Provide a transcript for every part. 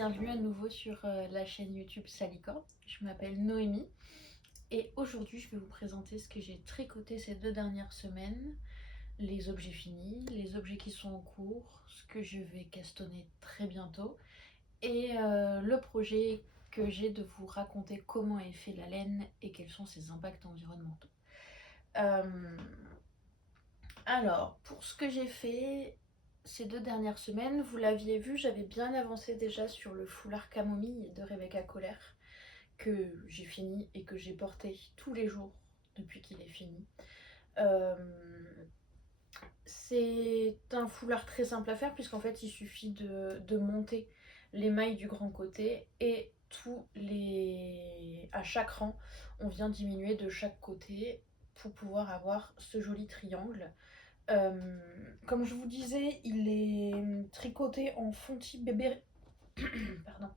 bienvenue à nouveau sur la chaîne YouTube Salicorne. Je m'appelle Noémie et aujourd'hui je vais vous présenter ce que j'ai tricoté ces 2 dernières semaines, les objets finis, les objets qui sont en cours, ce que je vais castonner très bientôt et le projet que j'ai de vous raconter comment est fait la laine et quels sont ses impacts environnementaux. Alors, pour ce que j'ai fait ces 2 dernières semaines, vous l'aviez vu, j'avais bien avancé déjà sur le foulard camomille de Rebecca Kohler, que j'ai fini et que j'ai porté tous les jours depuis qu'il est fini. Euh, c'est un foulard très simple à faire puisqu'en fait il suffit de monter les mailles du grand côté et à chaque rang, on vient diminuer de chaque côté pour pouvoir avoir ce joli triangle. Comme je vous disais, il est tricoté en fontis bébé, pardon,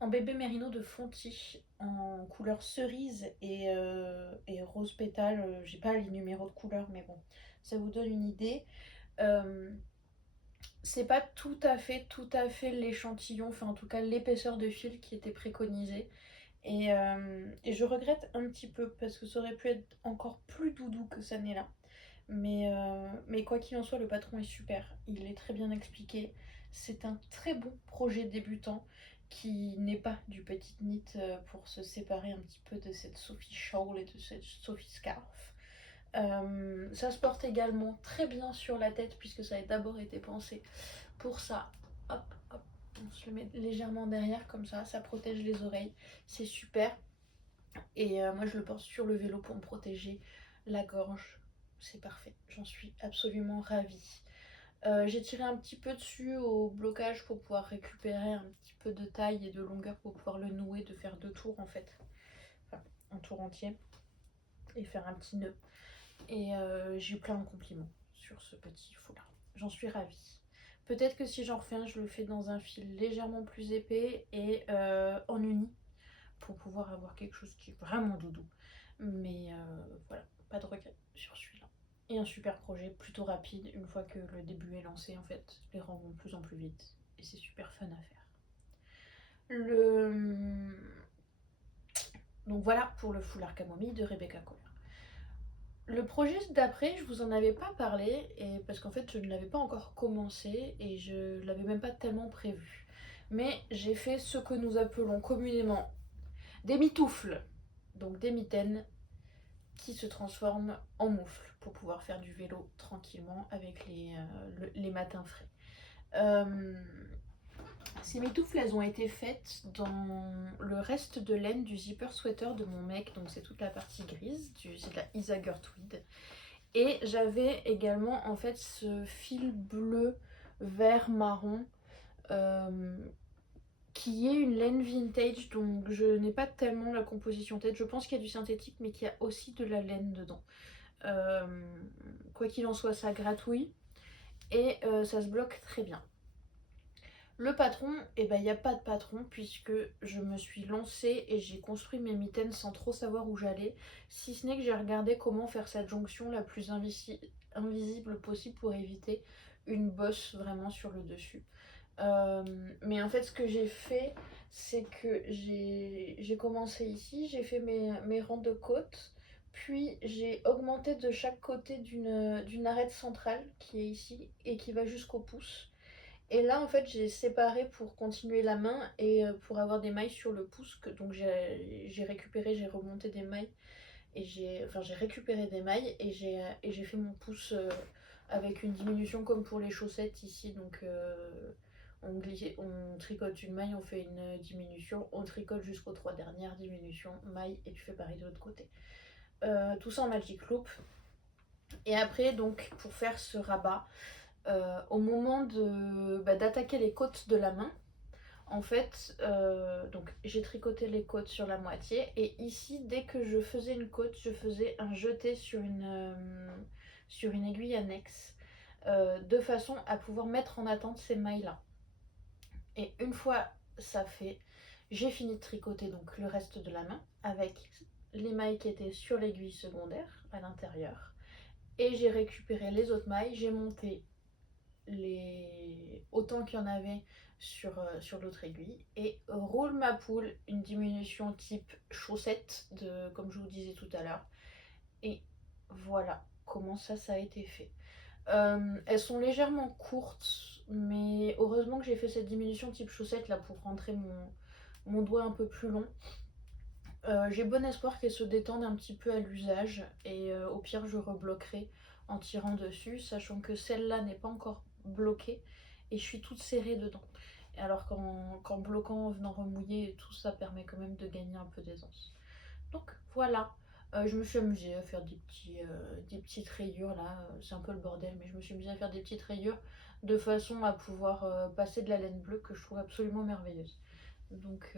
en bébé mérino de Fonty en couleur cerise et rose pétale. J'ai pas les numéros de couleurs, mais bon, ça vous donne une idée. Euh, c'est pas tout à fait l'échantillon, enfin en tout cas l'épaisseur de fil qui était préconisée. Et je regrette un petit peu parce que ça aurait pu être encore plus doudou que ça n'est là. Mais quoi qu'il en soit, le patron est super. Il est très bien expliqué. C'est un très bon projet débutant qui n'est pas du petit knit pour se séparer un petit peu de cette Sophie Shawl et de cette Sophie Scarf. Ça se porte également très bien sur la tête puisque ça a d'abord été pensé pour ça. Hop, hop, on se le met légèrement derrière comme ça protège les oreilles. C'est super. Et moi je le porte sur le vélo pour me protéger la gorge. C'est parfait, j'en suis absolument ravie. J'ai tiré un petit peu dessus au blocage pour pouvoir récupérer un petit peu de taille et de longueur pour pouvoir le nouer, de faire 2 tours en fait. Enfin, un tour entier et faire un petit nœud. Et j'ai eu plein de compliments sur ce petit foulard. J'en suis ravie. Peut-être que si j'en refais un, je le fais dans un fil légèrement plus épais et en uni pour pouvoir avoir quelque chose qui est vraiment doudou. Mais voilà, pas de regret sur celui-là. Et un super projet, plutôt rapide, une fois que le début est lancé en fait. Les rangs vont de plus en plus vite et c'est super fun à faire. Donc voilà pour le foulard camomille de Rebecca Kohler. Le projet d'après, je vous en avais pas parlé et parce qu'en fait je ne l'avais pas encore commencé et je l'avais même pas tellement prévu. Mais j'ai fait ce que nous appelons communément des mitoufles, donc des mitaines qui se transforment en moufles pour pouvoir faire du vélo tranquillement avec les matins frais. Ces mitoufles, elles ont été faites dans le reste de laine du zipper sweater de mon mec, donc c'est toute la partie grise, c'est de la Isager Tweed. Et j'avais également en fait ce fil bleu, vert, marron, euh, qui est une laine vintage, donc je n'ai pas tellement la composition tête. Je pense qu'il y a du synthétique, mais qu'il y a aussi de la laine dedans. Euh, Quoi qu'il en soit, ça gratouille et ça se bloque très bien. Le patron, eh ben, il n'y a pas de patron puisque je me suis lancée et j'ai construit mes mitaines sans trop savoir où j'allais, si ce n'est que j'ai regardé comment faire cette jonction la plus invisible possible pour éviter une bosse vraiment sur le dessus. Mais en fait, ce que j'ai fait, c'est que j'ai commencé ici, j'ai fait mes rangs de côtes, puis j'ai augmenté de chaque côté d'une arête centrale qui est ici et qui va jusqu'au pouce. Et là, en fait, j'ai séparé pour continuer la main et pour avoir des mailles sur le pouce. Donc j'ai récupéré, j'ai remonté des mailles et j'ai récupéré des mailles et j'ai fait mon pouce avec une diminution comme pour les chaussettes ici. Donc on tricote une maille, on fait une diminution, on tricote jusqu'aux 3 dernières diminutions, maille et tu fais pareil de l'autre côté. Tout ça en magic loop. Et après, donc, pour faire ce rabat, au moment d'attaquer les côtes de la main, en fait, donc j'ai tricoté les côtes sur la moitié et ici, dès que je faisais une côte, je faisais un jeté sur une aiguille annexe de façon à pouvoir mettre en attente ces mailles-là. Et une fois ça fait, j'ai fini de tricoter donc le reste de la main avec les mailles qui étaient sur l'aiguille secondaire à l'intérieur et j'ai récupéré les autres mailles, j'ai monté autant qu'il y en avait sur l'autre aiguille. Et roule ma poule, une diminution type chaussette, comme je vous disais tout à l'heure. Et voilà comment ça a été fait. Elles sont légèrement courtes, mais heureusement que j'ai fait cette diminution type chaussette là pour rentrer mon doigt un peu plus long. J'ai bon espoir qu'elles se détendent un petit peu à l'usage et au pire je rebloquerai en tirant dessus, sachant que celle-là n'est pas encore bloquée et je suis toute serrée dedans. Alors qu'en bloquant, en venant remouiller et tout, ça permet quand même de gagner un peu d'aisance. Donc voilà, je me suis amusée à faire des petites rayures là, c'est un peu le bordel, mais je me suis amusée à faire des petites rayures de façon à pouvoir passer de la laine bleue que je trouve absolument merveilleuse. Donc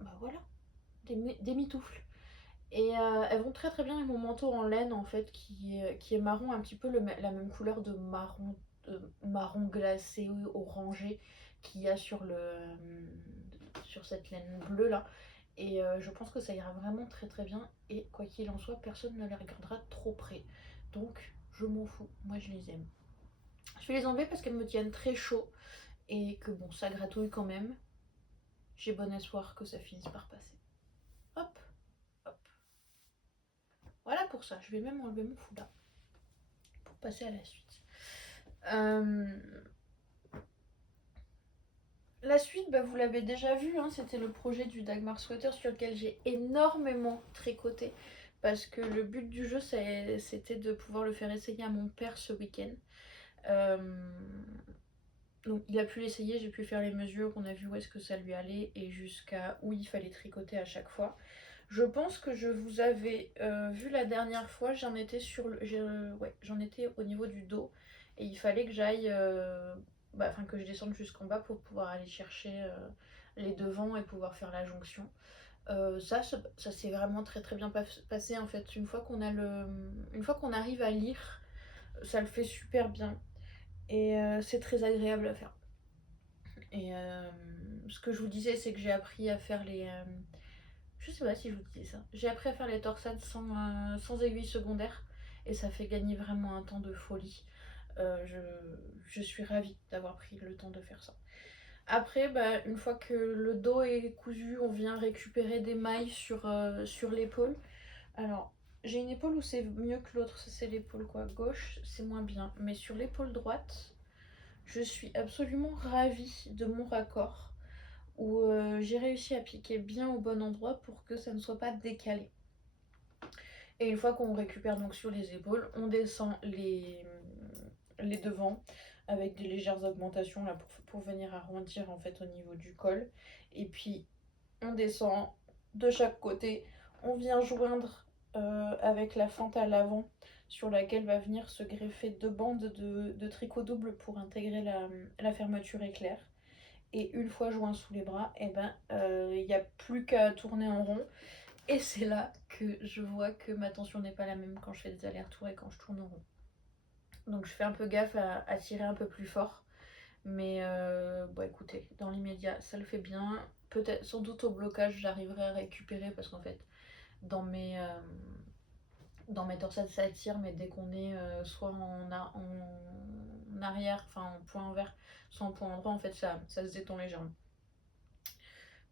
bah voilà, des mitoufles. Et elles vont très très bien avec mon manteau en laine en fait qui est marron, un petit peu la même couleur marron glacé orangé qu'il y a sur cette laine bleue là. Et je pense que ça ira vraiment très très bien. Et quoi qu'il en soit, personne ne les regardera trop près. Donc je m'en fous, moi je les aime. Je vais les enlever parce qu'elles me tiennent très chaud et que bon, ça gratouille quand même. J'ai bon espoir que ça finisse par passer. Hop, hop. Voilà pour ça, je vais même enlever mon foulard pour passer à la suite. La suite, bah, vous l'avez déjà vu, hein, c'était le projet du Dagmar Sweater sur lequel j'ai énormément tricoté parce que le but du jeu c'était de pouvoir le faire essayer à mon père ce week-end. Donc il a pu l'essayer, j'ai pu faire les mesures, on a vu où est-ce que ça lui allait et jusqu'à où il fallait tricoter à chaque fois. Je pense que je vous avais vu la dernière fois, j'en étais j'en étais au niveau du dos et il fallait que j'aille, que je descende jusqu'en bas pour pouvoir aller chercher les devants et pouvoir faire la jonction. Ça s'est vraiment très très bien passé en fait. Une fois qu'on arrive à lire, ça le fait super bien et c'est très agréable à faire. Et ce que je vous disais, c'est que j'ai appris à faire je sais pas si je vous disais ça. J'ai appris à faire les torsades sans aiguille secondaire et ça fait gagner vraiment un temps de folie. Je suis ravie d'avoir pris le temps de faire ça. Après, bah, une fois que le dos est cousu, on vient récupérer des mailles sur l'épaule. Alors, j'ai une épaule où c'est mieux que l'autre, ça c'est l'épaule quoi. Gauche, c'est moins bien. Mais sur l'épaule droite, je suis absolument ravie de mon raccord où j'ai réussi à piquer bien au bon endroit pour que ça ne soit pas décalé. Et une fois qu'on récupère donc sur les épaules, on descend les devants avec des légères augmentations là pour venir arrondir en fait au niveau du col. Et puis on descend de chaque côté, on vient joindre avec la fente à l'avant sur laquelle va venir se greffer deux bandes de tricot double pour intégrer la fermeture éclair. Et une fois joint sous les bras, et ben il n'y a plus qu'à tourner en rond. Et c'est là que je vois que ma tension n'est pas la même quand je fais des allers-retours et quand je tourne en rond. Donc je fais un peu gaffe à tirer un peu plus fort. Mais bon écoutez, dans l'immédiat, ça le fait bien. Peut-être, sans doute au blocage, j'arriverai à récupérer parce qu'en fait, dans mes, euh, dans mes torsades, ça tire, mais dès qu'on est soit en arrière, enfin en point envers, soit en point endroit, en fait, ça se détend légèrement.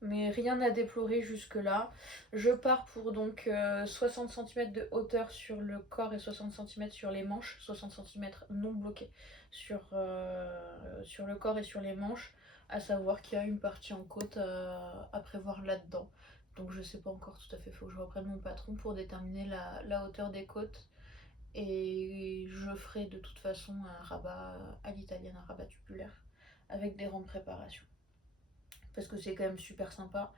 Mais rien à déplorer jusque là. Je pars pour donc 60 cm de hauteur sur le corps et 60 cm sur les manches, 60 cm non bloqués sur le corps et sur les manches, à savoir qu'il y a une partie en côte à prévoir là-dedans. Donc je sais pas encore tout à fait, il faut que je reprenne mon patron pour déterminer la hauteur des côtes. Et je ferai de toute façon un rabat à l'italienne, un rabat tubulaire, avec des rangs de préparation. Parce que c'est quand même super sympa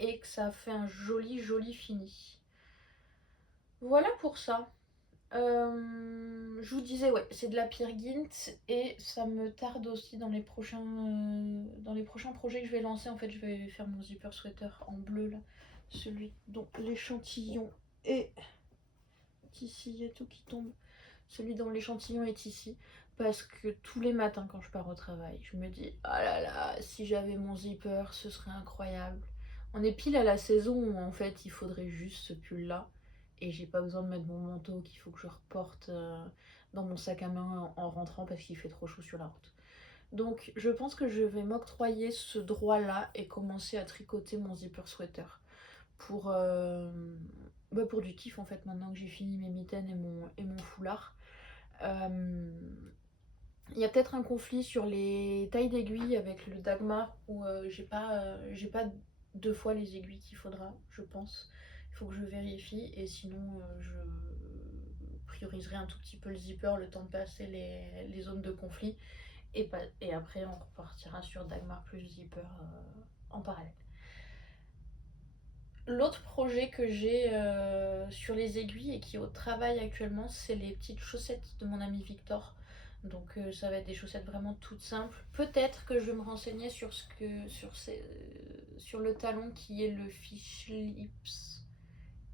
et que ça fait un joli fini. Voilà pour ça. Je vous disais, ouais, c'est de la Peer Gynt et ça me tarde aussi dans les prochains projets que je vais lancer. En fait, je vais faire mon zipper sweater en bleu là, celui dont l'échantillon est ici, il y a tout qui tombe. Celui dont l'échantillon est ici. Parce que tous les matins quand je pars au travail, je me dis, ah là là, si j'avais mon zipper, ce serait incroyable. On est pile à la saison où en fait il faudrait juste ce pull là. Et j'ai pas besoin de mettre mon manteau qu'il faut que je reporte dans mon sac à main en rentrant parce qu'il fait trop chaud sur la route. Donc je pense que je vais m'octroyer ce droit-là et commencer à tricoter mon zipper sweater pour, pour du kiff en fait, maintenant que j'ai fini mes mitaines et mon foulard. Il y a peut-être un conflit sur les tailles d'aiguilles avec le Dagmar où j'ai pas deux fois les aiguilles qu'il faudra, je pense. Il faut que je vérifie et sinon je prioriserai un tout petit peu le zipper le temps de passer les zones de conflit et après on repartira sur Dagmar plus zipper en parallèle. L'autre projet que j'ai sur les aiguilles et qui est au travail actuellement, c'est les petites chaussettes de mon ami Victor. Donc ça va être des chaussettes vraiment toutes simples. Peut-être que je vais me renseigner sur le talon qui est le Fish Lips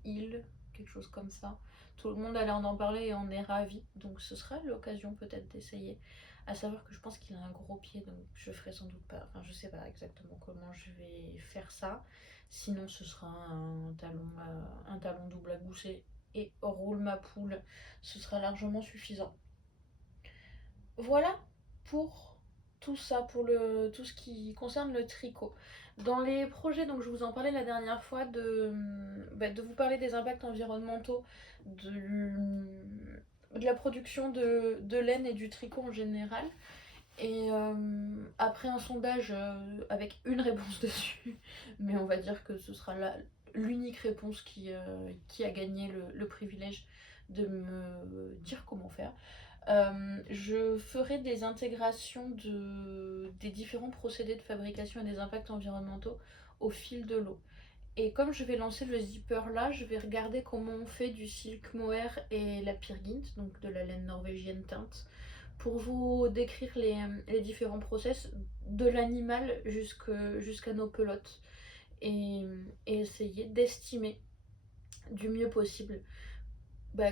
Heel, quelque chose comme ça. Tout le monde a l'air d'en parler et en est ravi. Donc ce sera l'occasion peut-être d'essayer. À savoir que je pense qu'il a un gros pied, donc je ferai sans doute pas. Enfin, je sais pas exactement comment je vais faire ça. Sinon, ce sera un talon double à gousset et roule ma poule. Ce sera largement suffisant. Voilà pour tout ça, pour tout ce qui concerne le tricot. Dans les projets, donc je vous en parlais la dernière fois, de vous parler des impacts environnementaux, de la production de laine et du tricot en général. Et après un sondage avec une réponse dessus, mais on va dire que ce sera l'unique réponse qui a gagné le privilège de me dire comment faire. Je ferai des intégrations des différents procédés de fabrication et des impacts environnementaux au fil de l'eau. Et comme je vais lancer le zipper là, je vais regarder comment on fait du silk mohair et la Peer Gynt, donc de la laine norvégienne teinte, pour vous décrire les différents process de l'animal jusqu'à nos pelotes et, et essayer d'estimer du mieux possible bah,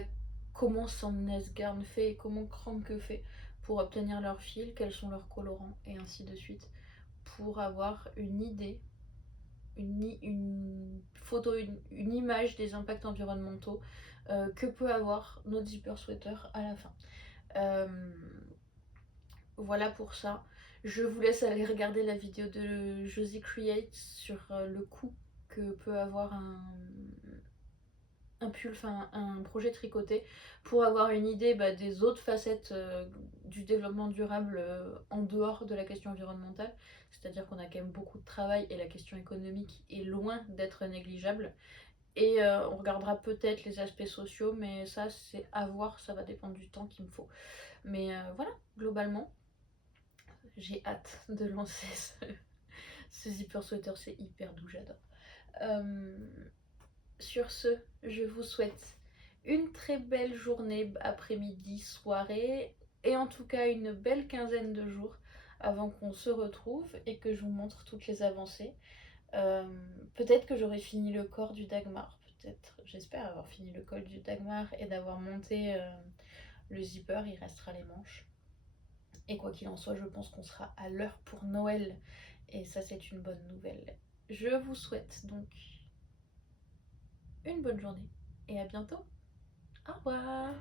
comment Sandnesgarn fait et comment Kranke fait pour obtenir leur fil, quels sont leurs colorants et ainsi de suite, pour avoir une idée, une photo, une image des impacts environnementaux que peut avoir notre zipper sweater à la fin. Voilà pour ça. Je vous laisse aller regarder la vidéo de Josie Create sur le coût que peut avoir un pull, enfin un projet tricoté, pour avoir une idée des autres facettes du développement durable en dehors de la question environnementale. C'est-à-dire qu'on a quand même beaucoup de travail et la question économique est loin d'être négligeable. Et on regardera peut-être les aspects sociaux, mais ça c'est à voir, ça va dépendre du temps qu'il me faut. Mais voilà, globalement, j'ai hâte de lancer ce zipper sweater, c'est hyper doux, j'adore. Sur ce, je vous souhaite une très belle journée, après-midi, soirée, et en tout cas une belle quinzaine de jours avant qu'on se retrouve et que je vous montre toutes les avancées. Peut-être que j'aurai fini le corps du Dagmar, peut-être, j'espère avoir fini le col du Dagmar et d'avoir monté le zipper, il restera les manches. Et quoi qu'il en soit, je pense qu'on sera à l'heure pour Noël. Et ça, c'est une bonne nouvelle. Je vous souhaite donc une bonne journée et à bientôt. Au revoir.